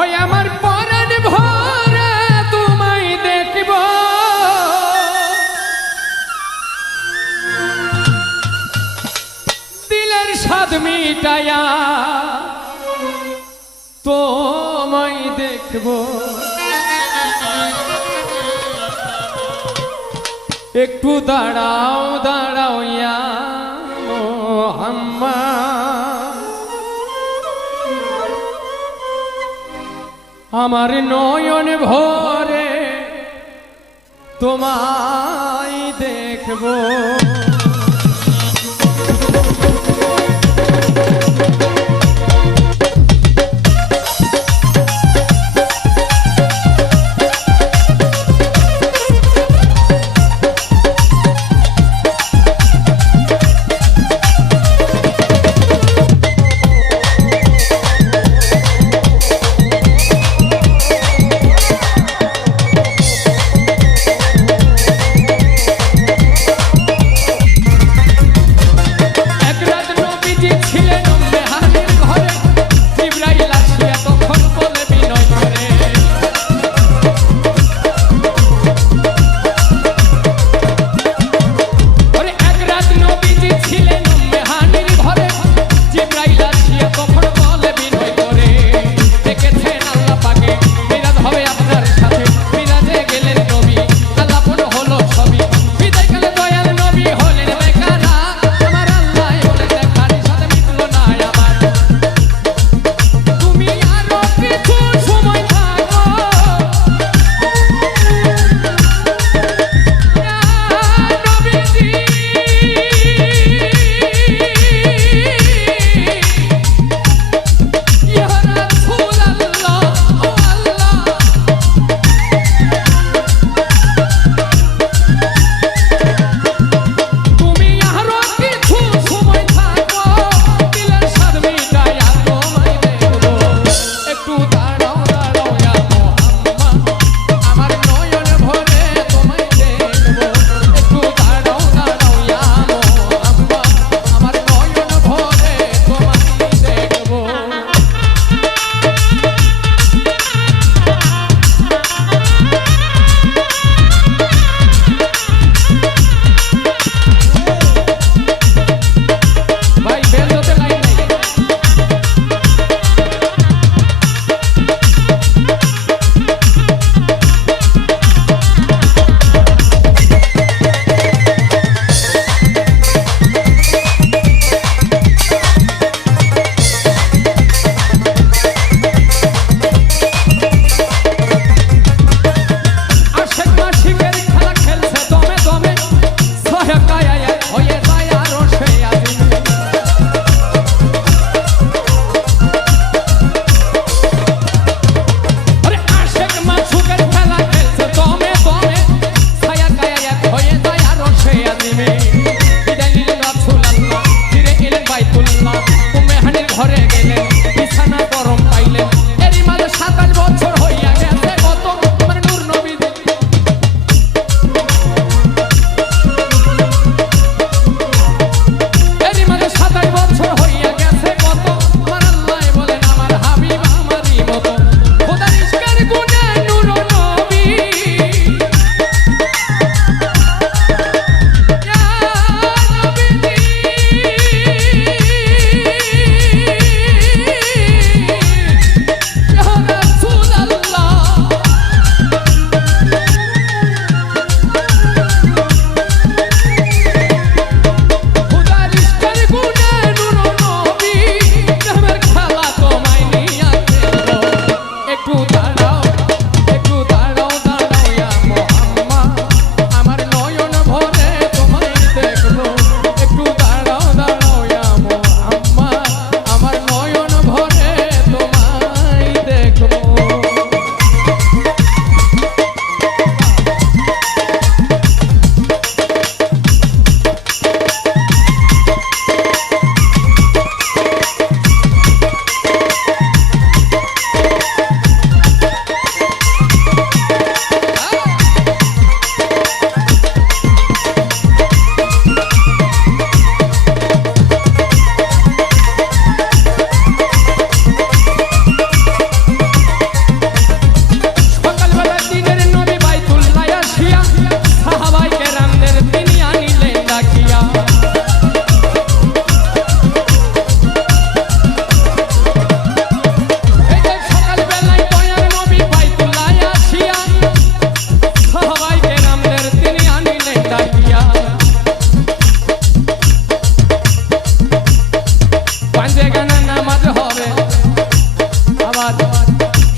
ওই আমার পরাণ ভরে, তোমায় দেখব। দিলের স্বাদ মিটায়া তোমায় দেখব। একটু দাঁড়াও দাঁড়াও ইয়া মোহাম্মদ। আমার নয়ন ভরে তোমায় দেখব।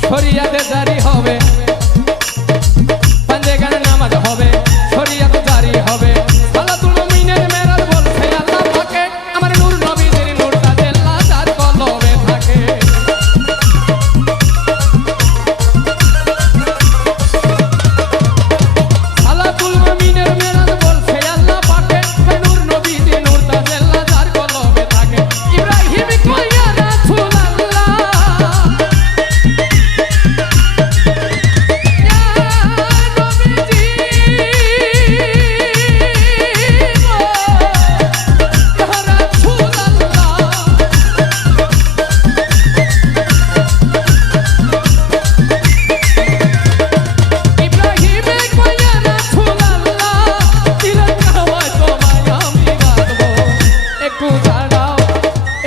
ফরিয়াদে জারি হবে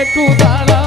escúchala.